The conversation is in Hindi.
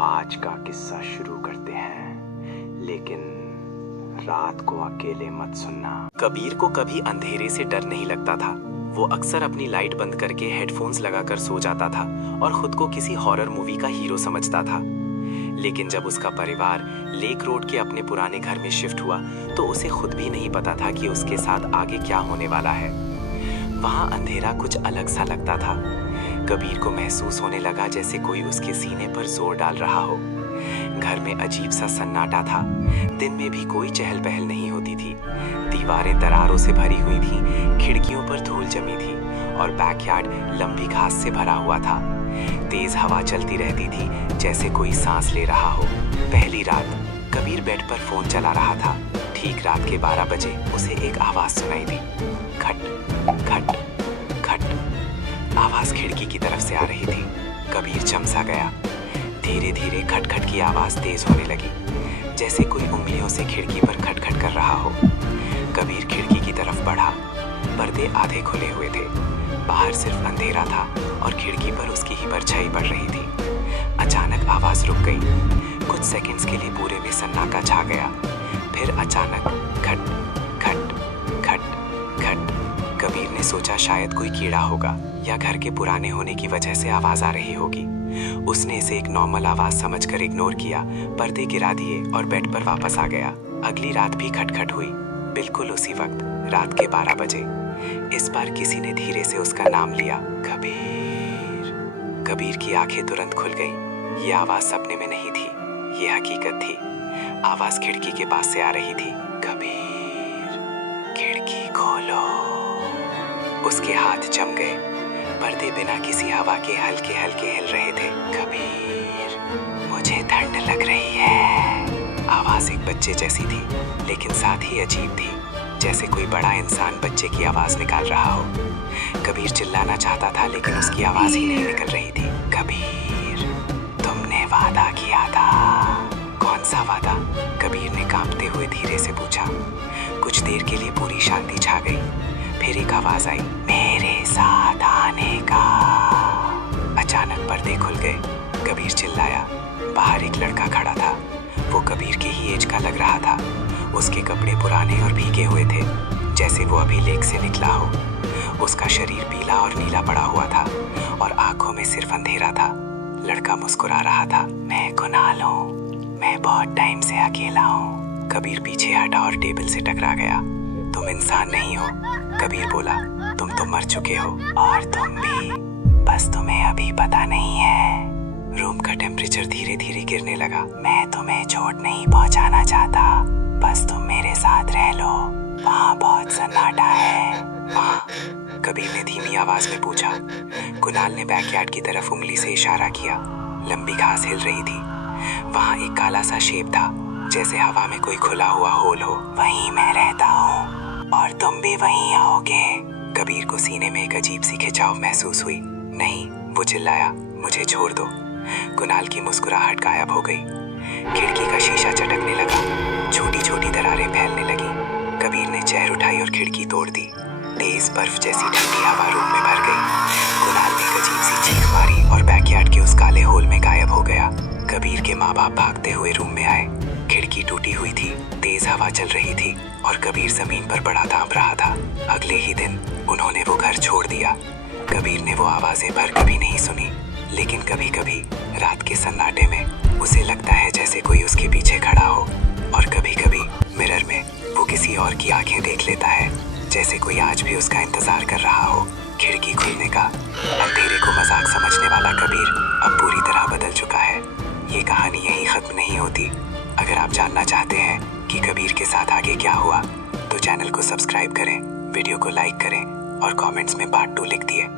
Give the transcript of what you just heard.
आज का किस्सा शुरू करते हैं, लेकिन रात को अकेले मत सुनना। कबीर को कभी अंधेरे से डर नहीं लगता था। वो अक्सर अपनी लाइट बंद करके हेडफोन्स लगाकर सो जाता था और खुद को किसी हॉरर मूवी का हीरो समझता था। लेकिन जब उसका परिवार लेक रोड के अपने पुराने घर में शिफ्ट हुआ तो उसे खुद भी नहीं पता था कि उसके साथ आगे क्या होने वाला है। वहाँ अंधेरा कुछ अलग सा लगता था। कबीर को महसूस होने लगा जैसे कोई उसके सीने पर जोर डाल रहा हो। घर में अजीब सा सन्नाटा था। दिन में भी कोई चहल पहल नहीं होती थी। दीवारें दरारों से भरी हुई थीं, खिड़कियों पर धूल जमी थी और बैकयार्ड लंबी घास से भरा हुआ था। तेज हवा चलती रहती थी जैसे कोई सांस ले रहा हो। पहली रात कबीर बेड पर फोन चला रहा था। ठीक रात के 12 बजे उसे एक आवाज सुनाई दी। खट खट खट। आवाज खिड़की की तरफ से आ रही थी। कबीर चमसा गया। धीरे धीरे खटखट की आवाज तेज होने लगी, जैसे कोई उंगलियों से खिड़की पर खटखट कर रहा हो। कबीर खिड़की की तरफ बढ़ा। पर्दे आधे खुले हुए थे। बाहर सिर्फ अंधेरा था और खिड़की पर उसकी ही परछाई पड़ रही थी। अचानक आवाज रुक गई। कुछ सेकंड्स के लिए पूरे में सन्नाटा छा गया। फिर अचानक खट खट खट खट। कबीर ने सोचा शायद कोई कीड़ा होगा या घर के पुराने होने की वजह से आवाज आ रही होगी। उसने इसे एक नॉर्मल आवाज समझकर इग्नोर किया, पर्दे गिरा दिए और बेड पर वापस आ गया। अगली रात भी खटखट हुई, बिल्कुल उसी वक्त, रात के 12 बजे। इस बार किसी ने धीरे से उसका नाम लिया, कबीर। कबीर की आंखें तुरंत खुल गई। ये आवाज सपने में नहीं थी, ये हकीकत थी। आवाज खिड़की के पास से आ रही थी। कबीर, खिड़की खोलो। उसके हाथ जम गए। पर्दे बिना किसी हवा के हल्के हल्के हिल रहे थे। कबीर, मुझे ठंड लग रही है। आवाज एक बच्चे जैसी थी, लेकिन साथ ही अजीब थी, जैसे कोई बड़ा इंसान बच्चे की आवाज निकाल रहा हो। कबीर चिल्लाना चाहता था, लेकिन उसकी आवाज ही नहीं निकल रही थी। कबीर, तुमने वादा किया था। कौन सा वादा? कबीर ने कांपते हुए धीरे से पूछा। कुछ देर के लिए पूरी शांति छा गई। फिर एक आवाज आई, मेरे साथ आने का। अचानक पर्दे खुल गए। कबीर चिल्लाया। बाहर एक लड़का खड़ा था। वो कबीर के ही एज का लग रहा था। उसके कपड़े पुराने और भीगे हुए थे, जैसे वो अभी लेक से निकला हो। उसका शरीर पीला और नीला पड़ा हुआ था और आंखों में सिर्फ अंधेरा था। लड़का मुस्कुरा रहा था। मैं कुणाल हूँ, मैं बहुत टाइम से अकेला हूँ। कबीर पीछे हटा और टेबल से टकरा गया। तुम इंसान नहीं हो, कबीर बोला। तुम तो मर चुके हो, और तुम भी, बस तुम्हें अभी पता नहीं है। रूम का टेम्परेचर धीरे धीरे गिरने लगा। मैं तुम्हें चोट नहीं पहुंचाना चाहता, बस तुम मेरे साथ रह लो। वहाँ बहुत सन्नाटा है। वहाँ? कबीर ने धीमी आवाज में पूछा। कुणाल ने बैकयार्ड की तरफ उंगली से इशारा किया। लंबी घास हिल रही थी। वहाँ एक काला सा शेप था, जैसे हवा में कोई खुला हुआ होल हो। वहीं मैं रहता हूँ और तुम भी वहीं आओगे। कबीर को सीने में एक अजीब सी खिंचाव महसूस हुई। नहीं, वो चिल्लाया, मुझे छोड़ दो। कुणाल की मुस्कुराहट गायब हो गई। खिड़की का शीशा चटकने लगा। छोटी छोटी दरारें फैलने लगी। कबीर ने चेयर उठाई और खिड़की तोड़ दी। तेज बर्फ जैसी ठंडी हवा रूम में भर गई। कुणाल ने एक अजीब सी चीख मारी और बैकयार्ड के उस काले होल में गायब हो गया। कबीर के माँ बाप भागते हुए रूम में आए। खिड़की टूटी हुई थी, तेज हवा चल रही थी और कबीर जमीन पर पड़ा कांप रहा था। अगले ही दिन उन्होंने वो घर छोड़ दिया। कबीर ने वो आवाजें भर कभी नहीं सुनी, लेकिन कभी कभी रात के सन्नाटे में उसे लगता है जैसे कोई उसके पीछे खड़ा हो। और कभी कभी मिरर में वो किसी और की आंखें देख लेता है, जैसे कोई आज भी उसका इंतजार कर रहा हो। खिड़की खुलने का अंधेरे को मजाक समझने वाला कबीर अब पूरी तरह बदल चुका है। ये कहानी यहीं खत्म नहीं होती। अगर आप जानना चाहते हैं कि कबीर के साथ आगे क्या हुआ, तो चैनल को सब्सक्राइब करें, वीडियो को लाइक करें और कमेंट्स में पार्ट 2 लिख दिए।